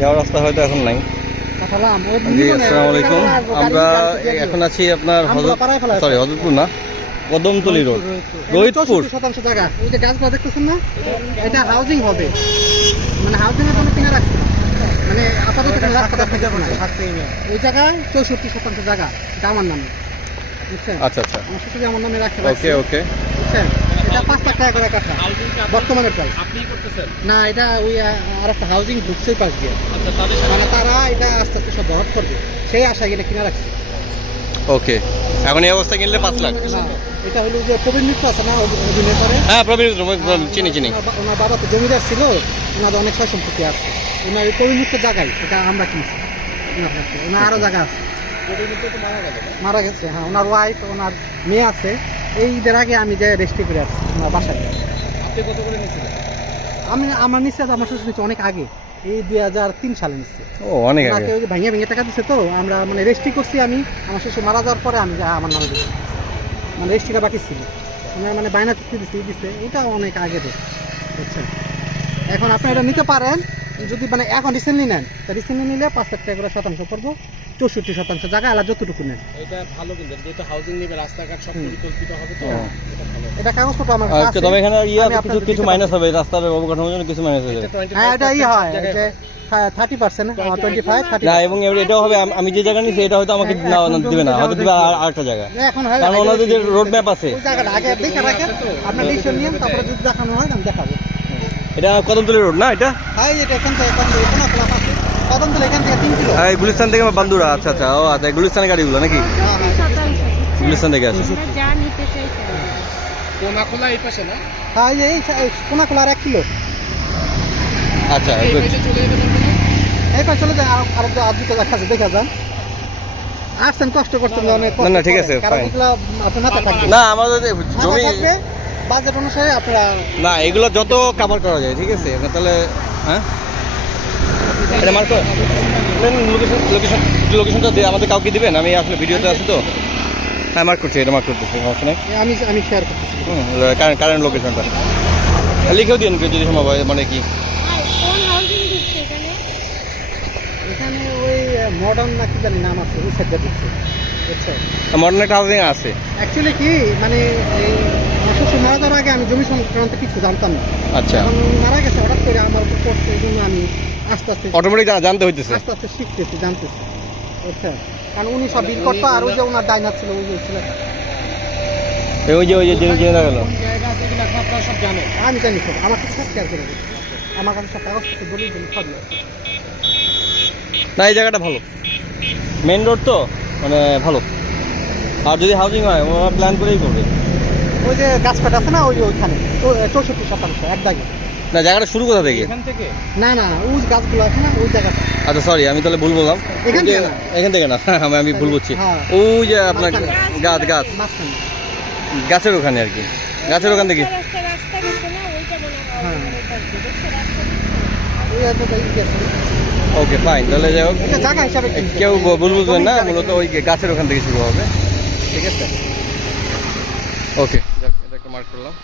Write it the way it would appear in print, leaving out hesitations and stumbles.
যাওয়ার রাস্তা হয়তো এখন নাই। জি আসসালামু আলাইকুম। আমরা এখন আছি আপনার হযরতপুর না, কদমতলী রোড, রোহিতপুর। 70% জায়গা ওই যে গাছগুলো দেখতেছেন না, এটা হাউজিং হবে, মানে হাউজিং এর জন্য কিনে রাখছে, মানে আপাতত কোনো রাস্তা থাকবে না ওই জায়গায়। 64% জায়গা এটা আমার নামে, বুঝছেন? আচ্ছা আচ্ছা, আমার শ্বশুর আমার নামে রাখতে ওকে ওকে, বুঝছেন? এটা 5 লাখ টাকা করে কাঠা বর্তমানে প্রাইস। আপনি করতেছেন না, এটা ওই আর একটা হাউজিং ঢুকছে পাশ দিয়ে, আচ্ছা তাদের সাথে মানে তারা এটা আস্তে আস্তে সব ব্যবহার করবে, সেই আশায় এটা কিনে রাখছে। ওকে, এখন এই অবস্থা কিনলে 5 লাখ। না, এটা হলো যে প্রবীণ মিত্র আছে না, অভিনেতারে। হ্যাঁ প্রবীণ, চিনি চিনি। ওনার বাবা তো জমিদার ছিল, ওনাদের অনেক সয় সম্পত্তি আছে। ওনার এই প্রবীণ মিত্র জায়গায় এটা আমরা কিনছি ওনার কাছে। ওনার আরও জায়গা আছে, মারা গেছে। হ্যাঁ, ওনার ওয়াইফ, ওনার মেয়ে আছে। এই ঈদের আগে আমি যে রেজিস্ট্রি করে আসছি ওনার বাসায়। আপনি কত করে নিয়েছিলেন? আমার নিচ্ছে, আমার শ্বশুর নিচ্ছে অনেক আগে, এই 2003 সালে নিচ্ছে। ও অনেক আগে। ভাঙিয়ে ভেঙে টাকা দিচ্ছে, তো আমরা মানে রেজিস্ট্রি করছি। আমি আমার শ্বশুর মারা যাওয়ার পরে আমি আমার নামে দিচ্ছি, মানে রেজিস্ট্রিটা বাকি ছিল। মানে বায়না চুক্তি দিচ্ছে, এটা অনেক আগে দেয়, বুঝছেন? এখন আপনি এটা নিতে পারেন যদি মানে এখন রিসেন্টলি নেন। রিসেন্টলি নিলে 5 লাখ টাকা করে শতাংশ পড়বো, 64% জায়গা আলাদা যতটুকু নেন। এটা ভালো, কিন্তু যেহেতু হাউজিং নেবে, রাস্তাঘাট সব পরিকল্পিত হবে, তো এটা ভালো। এটা কাগজপত্র আমার কাছে আছে। তবে এখানে আমি আপনাদের কিছু দিতে মাইনাস হবে, রাস্তার অবকাঠামোর জন্য কিছু মাইনাস হয়ে যাবে। হ্যাঁ, এটা হয় যে 30%, 25, 30। না, এবং এটাও হবে আমি যে জায়গা নিচ্ছি এটা হয়তো আমাকে না দিবে না, হয়তো দিবে আরেকটা জায়গা, এখন হয় কারণ ওনাদের যে রোড ম্যাপ আছে। ওই জায়গাটা আগে দেখে রাখেন, আপনার ডিসিশন নিন, তারপরে যদি দেখানো হয় আমি দেখাবো। এটা কদমতলী রোড না এটা? হ্যাঁ, এটা এখান থেকে কোনা আছে, কদমতলী এখান থেকে 3 কিলো। হ্যাঁ, গুলিস্তান থেকে বান্দুরা। আচ্ছা আচ্ছা, ও আচ্ছা, গুলিস্তানের গাড়িগুলো নাকি? গুলিস্তান থেকে আসে। যা নিতে চাই কোনাখোলা এই পাশে না? হ্যাঁ, এই কোনা 1 কিলো। আচ্ছা, এই পাশে চলে যেতে পারবেন না? এই পাশে চলে যায়, আর দুটো দেখা আছে, দেখা যান। আসছেন, কষ্ট করছেন অনেক। না, ঠিক আছে, কারণ fine. এগুলো আপনার মাথা থাকবে না আমাদের জমি বাজেট অনুসারে আপনারা। না, এগুলো যত কভার করা যায়, ঠিক আছে? তাহলে হ্যাঁ, এটা মার্ক কর, লোকেশনটা দিয়ে আমাদের কাউকে দিবেন। আমি আসলে ভিডিওতে আছি তো। হ্যাঁ, মার্ক করছি, এটা মার্ক করতেছি, সমস্যা নেই। আমি শেয়ার করতেছি। কারেন্ট লোকেশনটা লিখেও দিন যদি সম্ভব হয়, মানে কি কোন হাউজিং ঢুকছে এখানে? এখানে ওই মডার্ন না কি জানি নাম আছে, ওই সাইডটা দিচ্ছে, বুঝছো? মডার্ন একটা হাউজিং আছে। অ্যাকচুয়ালি কি মানে এই আমার শ্বশুর মারা যাওয়ার আগে আমি জমি সংক্রান্ত কিছু জানতাম না। আচ্ছা, এখন মারা গেছে, হঠাৎ করে আমার উপর পড়ছে, এই জন্য আমি আস্তে আস্তে অটোমেটিক জানতে হইতেছে। আস্তে আস্তে শিখতেছি, জানতেছি, বুঝছো? কারণ উনি সব বিল করতো, আর ওই যে ওনার ডাইনার ছিল, ওই যে ছিল। ওই যে জেনে দেখা গেল। কোন জায়গা আছে এগুলো এখন আপনারা সব জানেন? আমি জানি সব, আমার কাছে সব শেয়ার করে দেবো। আমার কাছে সব কাগজপত্র দলিল সবই আছে। না, এই জায়গাটা ভালো, মেন রোড তো, মানে ভালো। আর যদি হাউজিং হয় ওরা প্ল্যান করেই করবে। ওই যে গাছপাট আছে না, ওইখানে 64% এক দাগে। না, জায়গাটা শুরু কোথা থেকে? এখান থেকে না, ওই গাছগুলো আছে না, ওই জায়গাটা। আচ্ছা সরি, আমি তাহলে ভুল বললাম। এখান থেকে না। এখান থেকে না, আমি ভুল বলছি। হ্যাঁ। ওই যে আপনার গাছ মাঝখানে। গাছের ওখানে আর কি, গাছের ওখান থেকে। রাস্তা গেছে না, ওইটা মনে হয় হ্যাঁ। রাস্তা গেছে। ওই এতটা ই আছে। ওকে ফাইন, তাহলে যাই হোক, এটা জায়গা হিসাবে কিনছে। কেউ ভুল বুঝবেন না, জমির মূলত জায়গা ওই গাছের ওখান থেকে শুরু হবে, ঠিক আছে? ওকে, এটা একটা মার্ক করলাম।